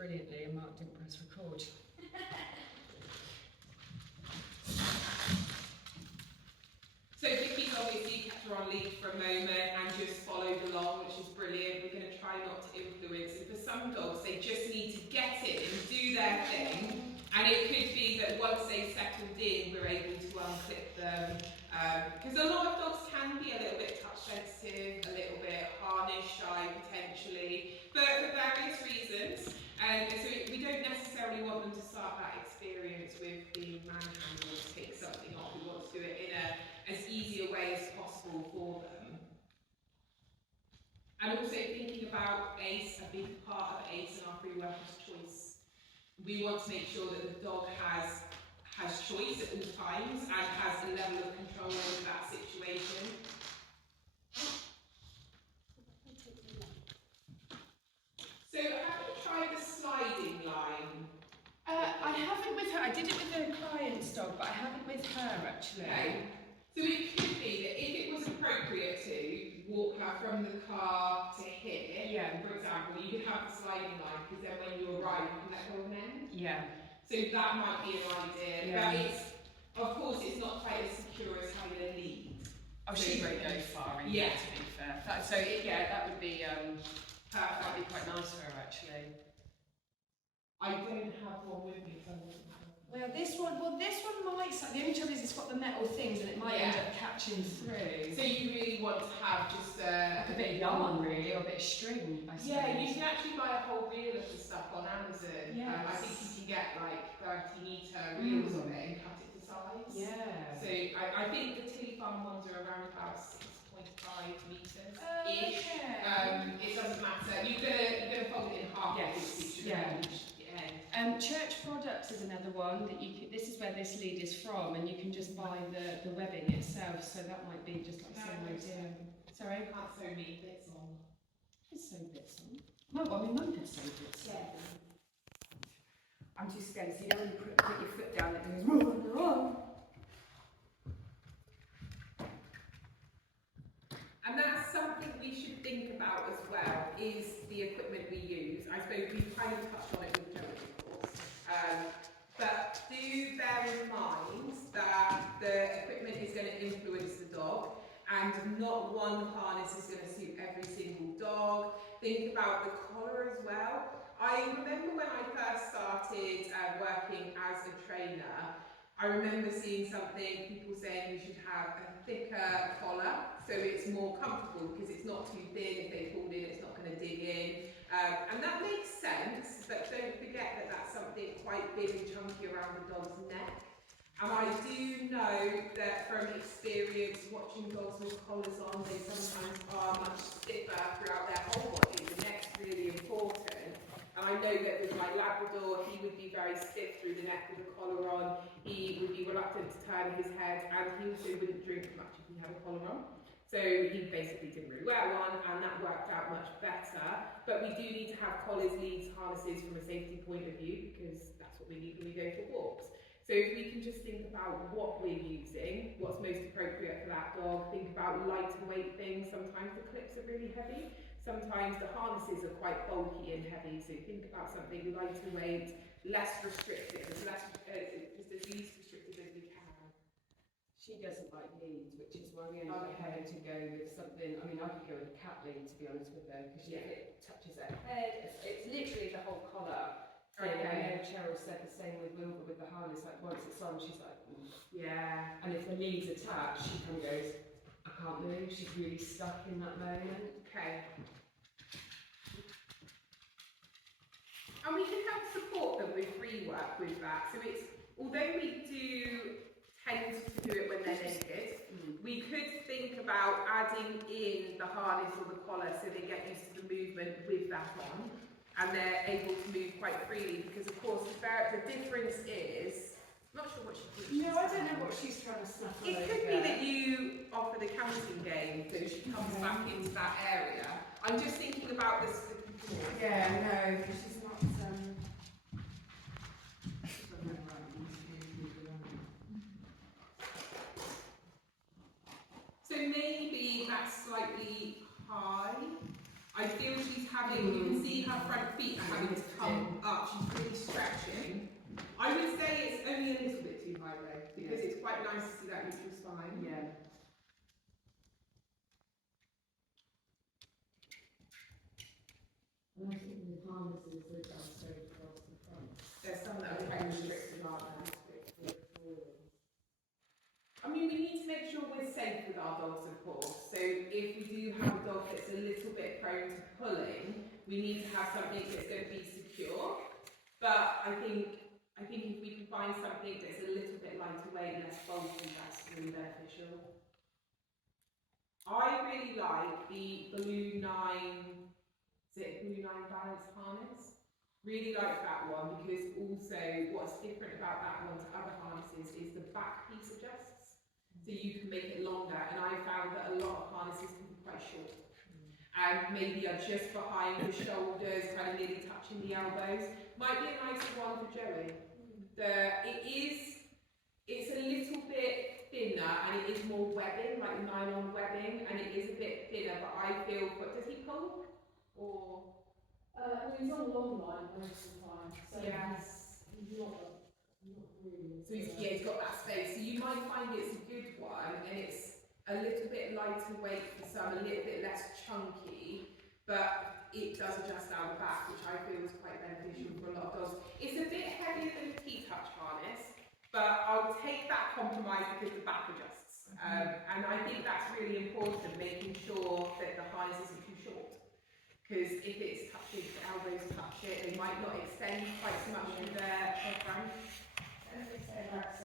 brilliantly and Mark didn't press record. So Vicky's obviously kept her on lead for a moment and just followed along, which is brilliant. We're going to try not to influence. And for some dogs, they just need to get in, do their thing. And it could be that once they've settled in, we're able to unclip them. Because a lot of dogs can be a little bit touch sensitive, a little bit harness shy potentially, but for various reasons. And so we don't necessarily want them to start that experience with being manhandled to take something off. We want to do it in as easy a way as possible for them. And also thinking about ACE, a big part of ACE and our free workers' choice. We want to make sure that the dog has choice at all times and has a level of control over that situation. So have you tried the sliding line? I haven't with her. I did it with a client's dog, but I haven't with her actually. Okay. So it could be that if it was appropriate to walk her from the car to here, Yeah. for example, you could have the sliding line because then when you arrive you can let go of an end. Yeah. So that might be an idea. Yeah. But it's, of course, it's not quite as secure as having a lead. Oh, So she won't go far in yeah. to be fair. That would be Perfect. that'd be quite nice for her actually. I don't have one with me. Well, this one might. The only trouble is it's got the metal things, and it might end up catching through. So you really want to have just Like a bit of yarn, really, or a bit of string. I suppose. Yeah, you can actually buy a whole reel of the stuff on Amazon. Yes. I think you can get like 30-metre reels of it and cut it to size. Yeah. So I think the Tilly Farm ones are around about 6.5 metres ish. Okay. It doesn't matter. You're gonna fold it in half. Yes. Yeah. Church Products is another one that you can. This is where this lead is from, and you can just buy the webbing itself. So that might be just like the same idea. Sorry. I can't sew me bits on. You can sew bits on. Well, I mean, Mum could sew bits on. I'm too scared. So you know when you put your foot down, it goes. Whoa. And that's something we should think about as well, is the equipment we use. I suppose we've kind of touched on it with Joey, of course. But do bear in mind that the equipment is going to influence the dog, and not one harness is going to suit every single dog. Think about the collar as well. I remember when I first started working as a trainer, I remember seeing something, people saying you should have a thicker collar so it's more comfortable because it's not too thin. If they pulled in, it's not going to dig in. And that makes sense, but don't forget that that's something quite big and chunky around the dog's neck. And I do know that from experience watching dogs with collars on, they sometimes are much stiffer throughout their whole body. The neck's really important. And I know that with my Labrador, he would be very stiff through the neck with a collar on. He would be reluctant to turn his head, and he also wouldn't drink much if he had a collar on. So he basically didn't really wear one, and that worked out much better. But we do need to have collars, leads, harnesses from a safety point of view, because that's what we need when we go for walks. So if we can just think about what we're using, what's most appropriate for that dog, think about lighter weight things. Sometimes the clips are really heavy. Sometimes the harnesses are quite bulky and heavy, so think about something lighter weight, less restrictive, just as least restrictive as we can. She doesn't like leads, which is why we only get her to go with something. I mean, I could go with a cat lead, to be honest with her, because if it touches her head, it's literally the whole collar. I know Cheryl said the same with Wilbur with the harness, like once it's on, she's like, yeah. And if the lead's attached, she kind of goes, I can't move, she's really stuck in that moment. Okay. And we can help support them with free work with that. So it's, although we do tend to do it when they're naked, we could think about adding in the harness or the collar so they get used to the movement with that on, and they're able to move quite freely, because of course the difference is, I'm not sure what she's doing. No, I don't know what she's trying to snuff. It could be that you offer the counting game so she comes back into that area. I'm just thinking about this. Yeah, no, because she's not. So maybe that's slightly high. I feel she's having, you can see her front feet are having to come up, she's really stretching. I would say it's only a little bit too high though, because it's quite nice to see that neutral spine. Yeah. And I think the harnesses that are straight across the front. There's some that are quite restricted, aren't there? I mean, we need to make sure we're safe with our dogs, of course. So if we do have a dog that's a little bit prone to pulling, we need to have something that's going to be secure. But I think if we can find something that's a little bit lighter weight, less bulky, that's really beneficial. I really like the Blue 9, is it Blue 9 Balance harness? Really like that one, because also what's different about that one to other harnesses is the back piece adjusts. So you can make it longer, and I found that a lot of harnesses can be quite short. And maybe are just behind the shoulders, kind of nearly touching the elbows. Might be a nicer one for Joey. It's a little bit thinner, and it is more webbing, like nylon webbing, and it is a bit thinner, but I feel, does he pull? Or? He's on a long line most of the time, so yes. he's not really. So he's got that space. So you might find it's a good one, and it's a little bit lighter weight for some, a little bit less chunky, but it does adjust down the back, which I feel is quite beneficial for a lot of dogs. It's a bit heavier than a T-touch harness, but I'll take that compromise because the back adjusts. And I think that's really important, making sure that the harness isn't too short. Because if it's touching, the elbows touch it, they might not extend quite so much in their front.